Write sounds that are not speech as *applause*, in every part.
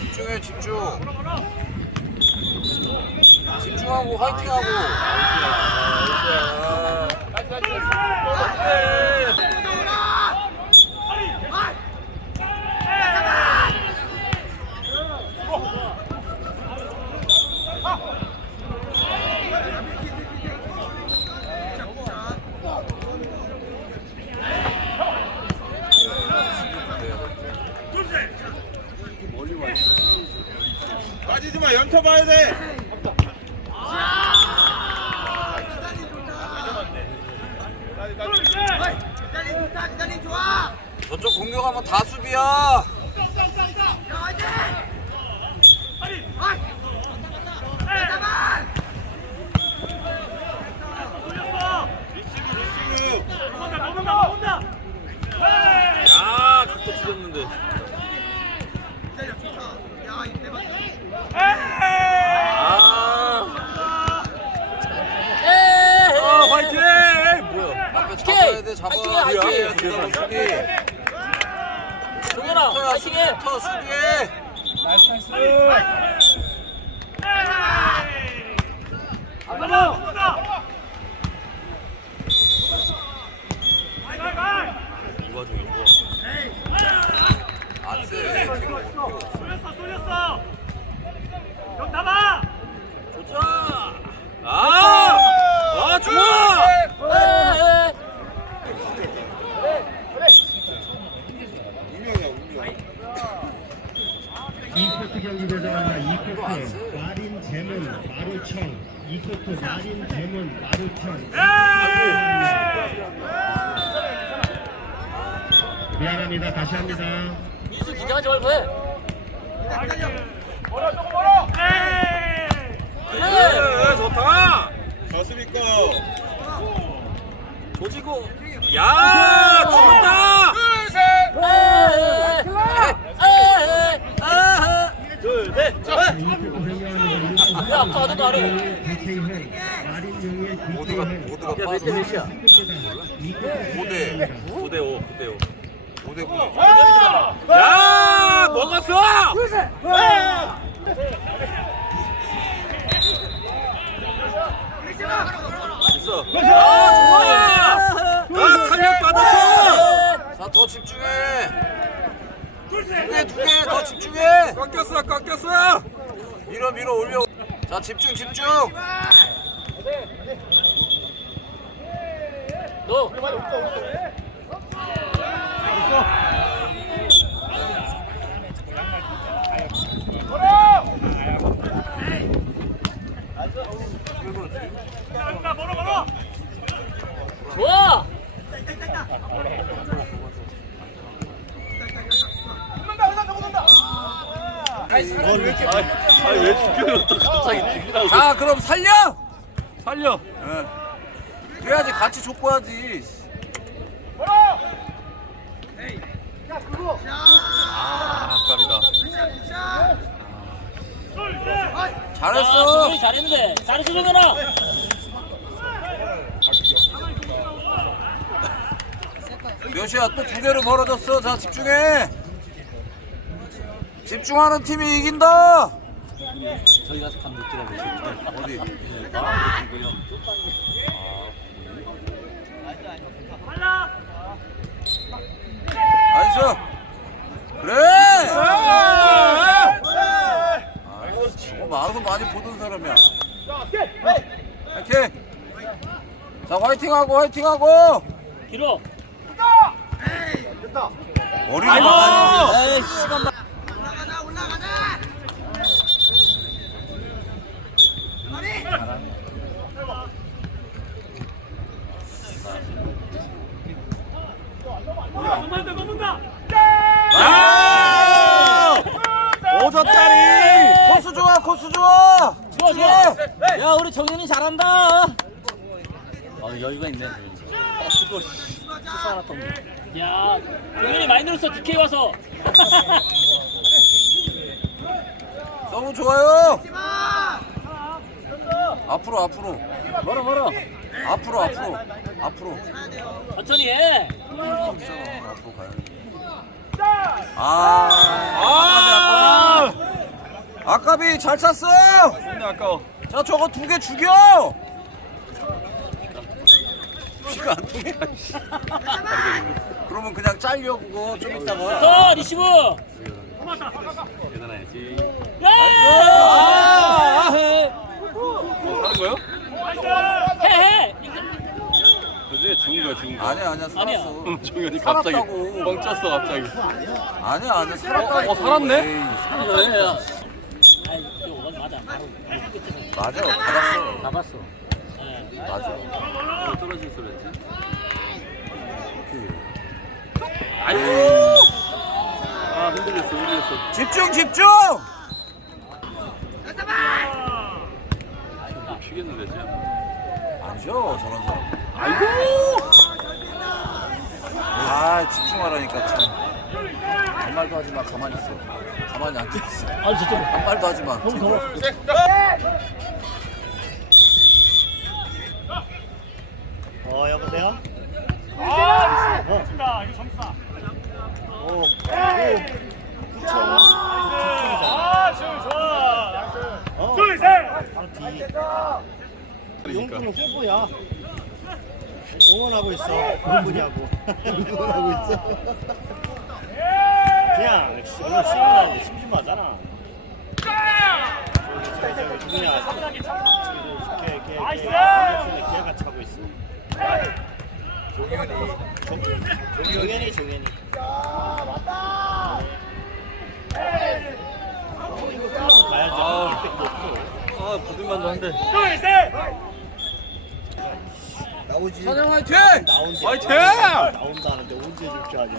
집중해 집중. 집중하고 화이팅하고 빠지지 마 연타 봐야 돼. 저쪽 공격하면 다 수비야 야, 각도 찢었는데. 아, 에. 아, 화이팅! 뭐야? 앞에 잡아야 돼 잡아 화이팅해, 화이팅! 수비 수비 동현아, 파이팅해. 수비부터 수비해 이 와중에 좋아. 안돼 뒤로 좋자. 2코트 경기 대전합니다. 2코트 마린 재문 마루청 2코트 마린 재문 마루청 예! 예! 미안합니다. 다시 합니다. 민수 긴장하지 말고 해. 멀어 조금 멀어. 예! 그래 좋다. 가슴 있고 조지고 야 좋다. 야, 아까 하던 거 알아. 모두가 모두가 야, 몇 대 몇이야? 이코트 5대 9대 5, 9대 5. 5대 9 야, 먹었어. 있어. 아, 좋아. 아, 탄력 받았어. 자 더 집중해 두개 두개 더 집중해 깎였어, 깎였어. 밀어 밀어 올려 자 집중 집중 너. 좋아. 아니, 왜 죽여요? 또 갑자기 죽이라고. 자 그럼 살려 살려. 예. 그래야지 같이 족구하지 아, 아깝이다. 야, 잘했어 잘했는데. 잘했어, 정현아. 몇이야 또 두 개로 벌어졌어 자 집중해 집중하는 팀이 이긴다. 저희 가서 감독 들어보시죠. 어디? 나이스! 그래! 아, 어, 마라손 많이 보던 사람이야. 화이팅! 자 화이팅하고 화이팅하고! 길어. 머리를 막아야 에이, 시간 만 아! 오졌다리 코스 좋아 좋아 좋아, 좋아. 야, 우리 정현이 잘한다. 아, 여유가 있네. 수고. 야, 정현이 많이 늘었어, DK 와서. *laughs* 너무 좋아요 앞으로 앞으로 멀어, 멀어. 앞으로 앞으로 앞으로. 천천히 해. 있잖아. 앞으로 가야 아. 아까비, 잘 찼어. 근데 아까워. 자 저거 두 개 죽여. 피가 안 통해. 그러면 그냥 잘려 그거 좀 이따가. 더 리시브. 계산해야지. 야! 아, 뭐 사는 거요? 해 해. 그지? 죽은 거야 죽은 거. 아니야 아니야 아니야. 살았어. 응, 종현이 갑자기 살았다고. 뻥 쳤어 갑자기. 아니야 아니야 살았다. 어, 살았네? 바로 끝에. 맞아 받았어. 잡았어. 맞아. 뭐 떨어질 소리 했지? 아이고. 아 흔들렸어 흔들렸어. 집중 집중. 좀 쉬겠는데 쟤. 안 쉬어 저런 사람. 아이고. 아 집중하라니까 참. 아무 말도 하지 마 가만히 있어. 가만히 앉아 있어. 아 저쪽. 아무 말도 하지 마. 형더 어 여보세요? 어. 오, 오, 어, 바로 뒤. 용군은 후보야. 응원하고 있어. 누구냐고. *laughs* 응원하고 있어. 그냥 시- 오늘 시험하는데 심심하잖아. 저기 저기 저기 누구냐? 저기 저기 걔, 걔, 걔, 걔, 걔가 차고 있어. 종현이. 종현이, 종현이. 어, 이거 가야지. 아. 할 백도 없어. 아 부들만도 한데. 사장 화이팅! 나온대. 화이팅! 나온다는데 언제 줄줄 아냐?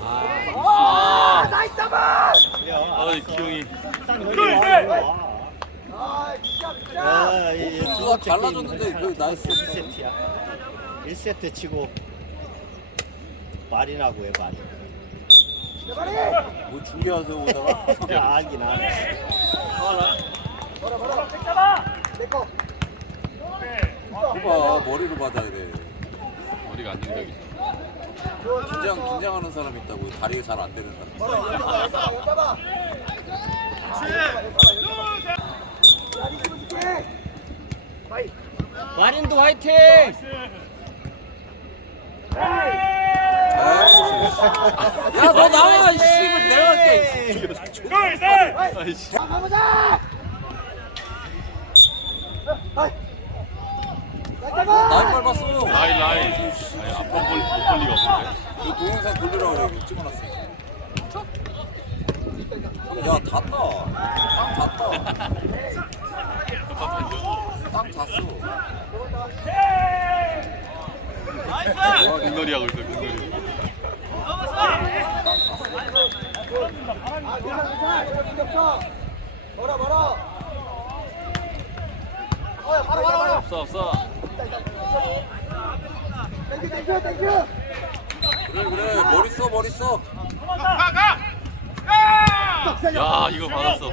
아. 그래. 아 기영이. 일단 여기 와. 아, 이- 이 누가 달라졌는데 게임은 그 나이스. 1세트야. 1세트 치고 말이나고 해 말이. 뭐 준비하세요 오다가. *laughs* 야, 알긴 하네. 봐봐 머리로 받아야 돼. 머리가 안 된다기. 긴장 긴장하는 사람 있다고 다리가 잘 안 되는 사람. 마린도 화이팅. 야 너 나와 이 씨발 내가 할게. 아이씨. 나이 밟았어. 라인. 아니 앞번 볼, 못 볼 리가 없는데. 그 동영상 돌리라고 그래 찍어놨어. 야 닿다. 땅 닿다. 땅 닿았어. 공놀이 하고 있어 공놀이. 없어 없어. 그래 그래 머리 써 머리 써. 야 이거 받았어.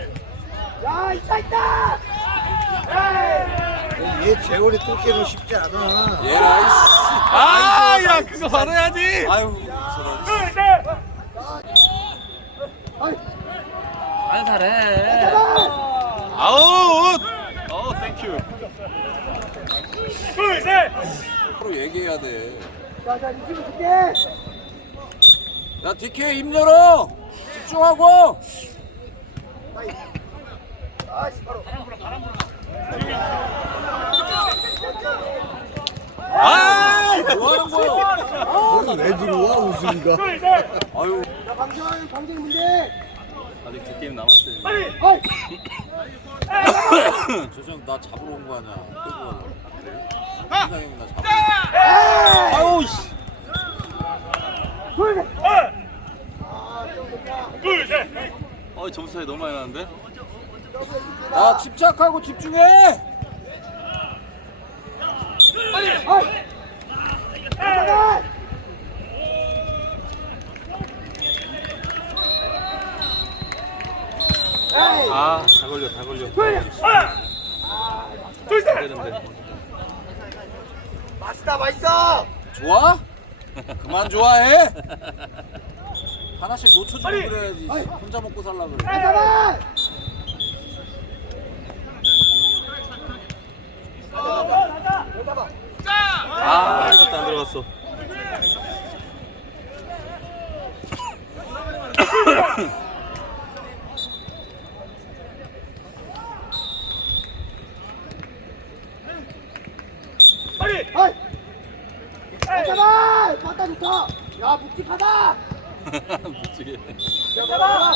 얘 재월이 뚫기는 쉽지 않아. 얘라 이씨. 아야 그거 받아야지. 아유 저런. 안 잘해. 아웃. 어 땡큐. 서로 얘기해야 돼. 야 DK 입 열어. 집중하고. 아. 뭐 하는 거야? 왜 들어와 우승이가? 아유. 아직 두 게임 남았어요. 조정 나 잡으러 온 거 아니야. 이상형이 나 잡으러. 아우 씨. 어 점수 차이 너무 많이 나는데? 야 집착하고 집중해. 아, 다 걸려, 다 걸려. 안 되는데. 맛있다 맛있어 좋아? 그만 좋아해. 하나씩 놓쳐주고 그래야지. 혼자 먹고 살라 그래. 아 이것도 안 들어갔어. 잠깐만! 맞다 좋다! 야 묵직하다! *laughs* 묵직해. 잡아!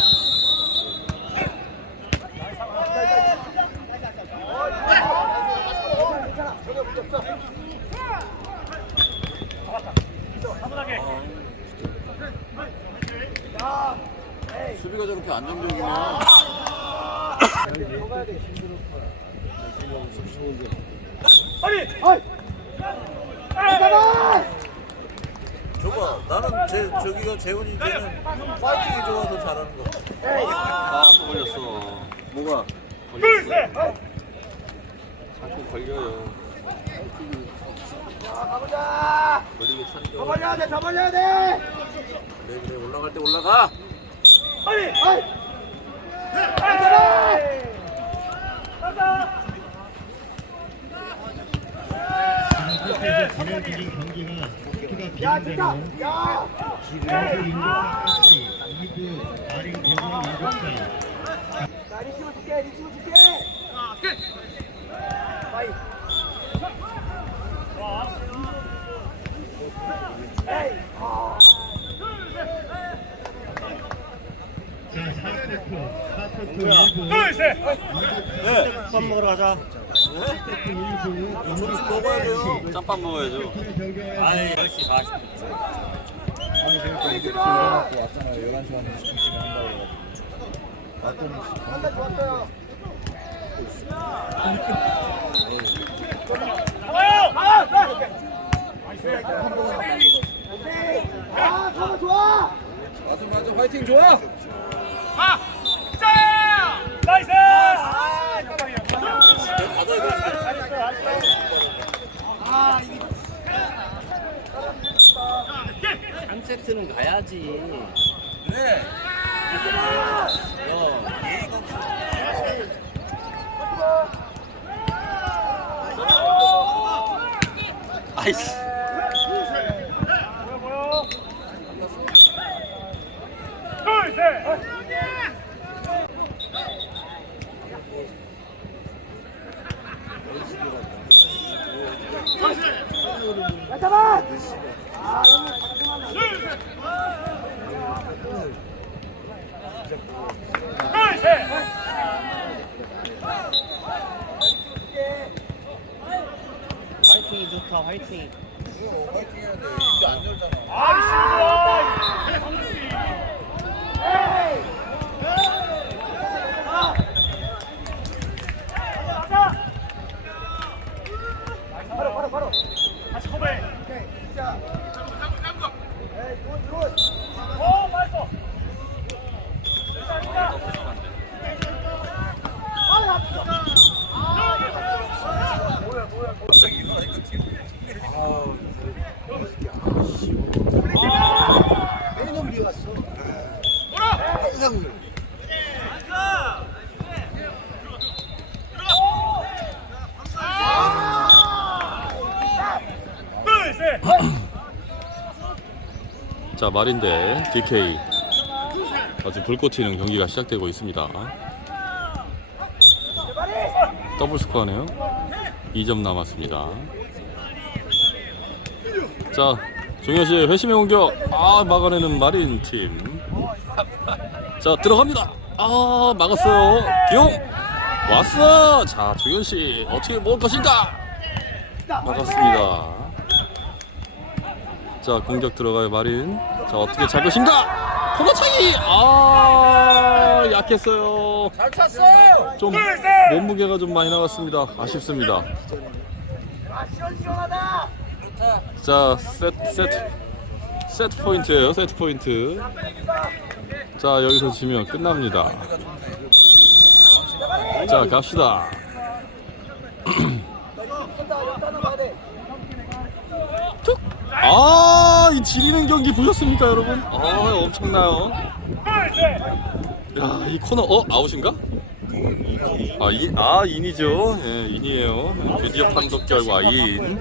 수비가 저렇게 안정적이면 잠깐만! 저거 나는 제 저기가 재훈이 쟤는 파이팅이 좋아서 잘하는 거. 아 또 걸렸어. 뭐가? 걸렸어. 자꾸 걸려요. 가보자! 걸리게 차리죠. 더 벌려야 돼! 더 벌려야 돼! 그래 그래 올라갈 때 올라가. 경기가 포트가 야 진짜! 야! 기부 인도까지 2부 마린 대구는 7자 자 리시브 줄게! 리시브 줄게! 빠이! 에이! 아. 자 4쿼터 4쿼터 1부 밥 먹으러 가자 4쿼터 1부 저기 먹어야 돼요. 짬밥 먹어야죠. 아이 역시 40분 아니 그러니까 이게 일어나고 왔잖아요 11시 반 20분쯤에 한다고 그래가지고 왔더니 한달 좋았어요! 오케이! 아, 가만 좋아! 맞아 맞아 화이팅 좋아. 한 세트는 가야지 그래. 어. 아이씨. 야, 잡아! 아, 너무 잠깐만. 화이팅이 좋다 화이팅 화이팅 해야 돼. 이제 안 열잖아. 바로, 바로, 바로. 다시 커버해. 오케이, 자. 에이, 굿, 굿. 갑자기 일어나니까 팀. 매년 비 왔어 항상 그래 자 마린대 DK 아주 불꽃 튀는 경기가 시작되고 있습니다. 더블 스코어네요. 2점 남았습니다. 자 종현 씨 회심의 공격 아 막아내는 마린 팀. 자 들어갑니다. 아 막았어요. 기용 왔어. 자 종현 씨 어떻게 먹을 것인가? 막았습니다. 자 공격 들어가요 마린. 자 어떻게 잡 것인가 코너차기 아 약했어요. 잘 찼어요. 좀 몸무게가 좀 많이 나갔습니다. 아쉽습니다! 자 세트 세트 세트 포인트예요 세트 포인트 자 여기서 지면 끝납니다. 자 갑시다 연타, 연타는 가야 돼. 아, 이 지리는 경기 보셨습니까, 여러분? 아, 엄청나요. 야, 이 코너, 어, 아웃인가? 아, 이, 아, 인이죠. 예, 인이에요. 드디어 판독 결과 인.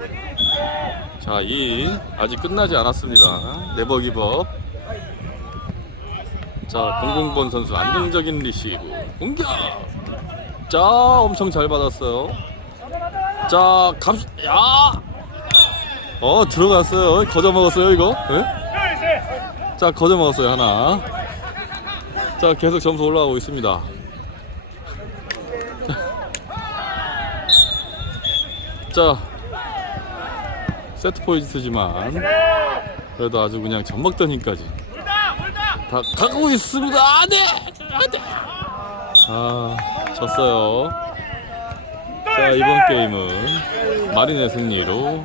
자, 인. 아직 끝나지 않았습니다. 네버 기법. 자, 공공번 선수 안정적인 리시브. 공격! 자, 엄청 잘 받았어요. 자, 갑, 야! 어, 들어갔어요. 거저 먹었어요, 이거. 예? 자, 거저 먹었어요, 하나. 자, 계속 점수 올라가고 있습니다. 자, 세트 포인트지만 그래도 아주 그냥 전먹던 힘까지 다 가고 있습니다. 안돼, 안돼. 아, 졌어요. 자, 이번 게임은 마린의 승리로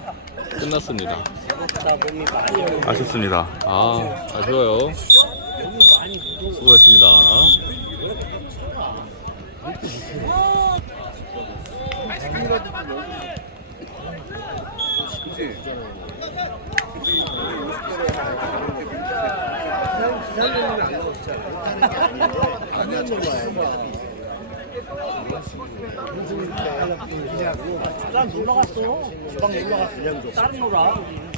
끝났습니다. 생각보다 몸이 많이 올 아쉽습니다. 아, 아쉬워요. 몸이 많이 무거워. 수고했습니다. 난 놀러 갔어. 주방 놀러 갔어. 다른 놀아.